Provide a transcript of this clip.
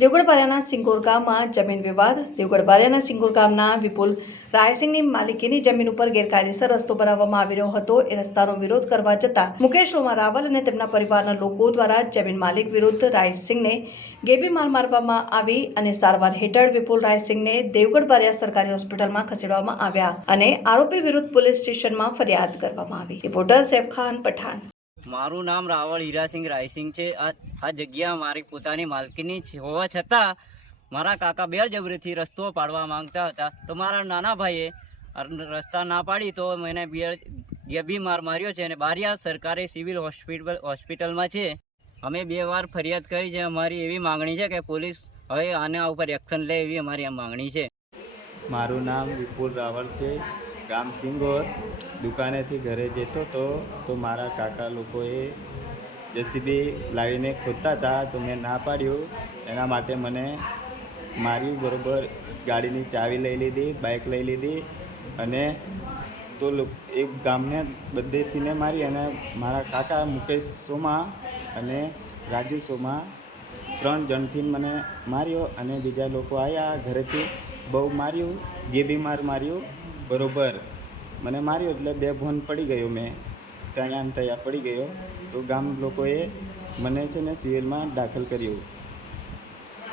દેવગઢ બારિયાના સિંગોર ગામમાં જમીન વિવાદ. દેવગઢ બારિયાના સિંગોર ગામના વિપુલ રાયસિંહની માલિકીની જમીન ઉપર ગેરકાયદેસર રસ્તો બનાવવામાં આવી રહ્યો હતો. એ રસ્તાનો વિરોધ કરવા જતાં મુકેશ રોમા રાવલ અને તેમના પરિવારના લોકો દ્વારા જમીન માલિક વિરુદ્ધ રાયસિંહને ગેબી માર મારવામાં આવી અને સારવાર હેઠળ વિપુલ રાયસિંહને દેવગઢ બારિયા સરકારી હોસ્પિટલમાં ખસેડવામાં આવ્યા અને આરોપી વિરુદ્ધ પોલીસ સ્ટેશનમાં ફરિયાદ કરવામાં આવી. રિપોર્ટર સૈફ ખાન, પઠાણ. મારું નામ રાવળ હીરાસિંહ રાયસિંહ છે. આ જગ્યા મારી પોતાની માલકીની હોવા છતાં મારા કાકા બેરજબરીથી રસ્તો પાડવા માંગતા હતા. તો મારા નાના ભાઈએ રસ્તા ના પાડી તો મને બે ગેબી માર માર્યો છે અને બારિયા સરકારી સિવિલ હોસ્પિટલ હોસ્પિટલમાં છે. અમે બે વાર ફરિયાદ કરી છે. અમારી એવી માંગણી છે કે પોલીસ હવે આના ઉપર એક્શન લે એવી અમારી આ માંગણી છે. મારું નામ વિપુલ રાવળ છે. ગામ સિંગોર દુકાનેથી ઘરે જતો તો તો મારા કાકા લોકોએ જેસીબી લાવીને ખોદતા હતા, તો મેં ના પાડ્યું. એના માટે મને માર્યું બરોબર ગાડીની ચાવી લઈ લીધી, બાઇક લઈ લીધી અને તો એ ગામને બધેથીને મારી અને મારા કાકા મુકેશ સોમા અને રાજુ સોમા ત્રણ જણથી મને માર્યો અને બીજા લોકો આવ્યા ઘરેથી બહુ માર્યું, ગેબી માર માર્યું. બરોબર. મને માર્યો એટલે બે ભોન પડી ગયો મેં. ત્યાં ત્યાં પડી ગયો. તો ગામ લોકોએ મને છે ને સિવિલમાં દાખલ કર્યું.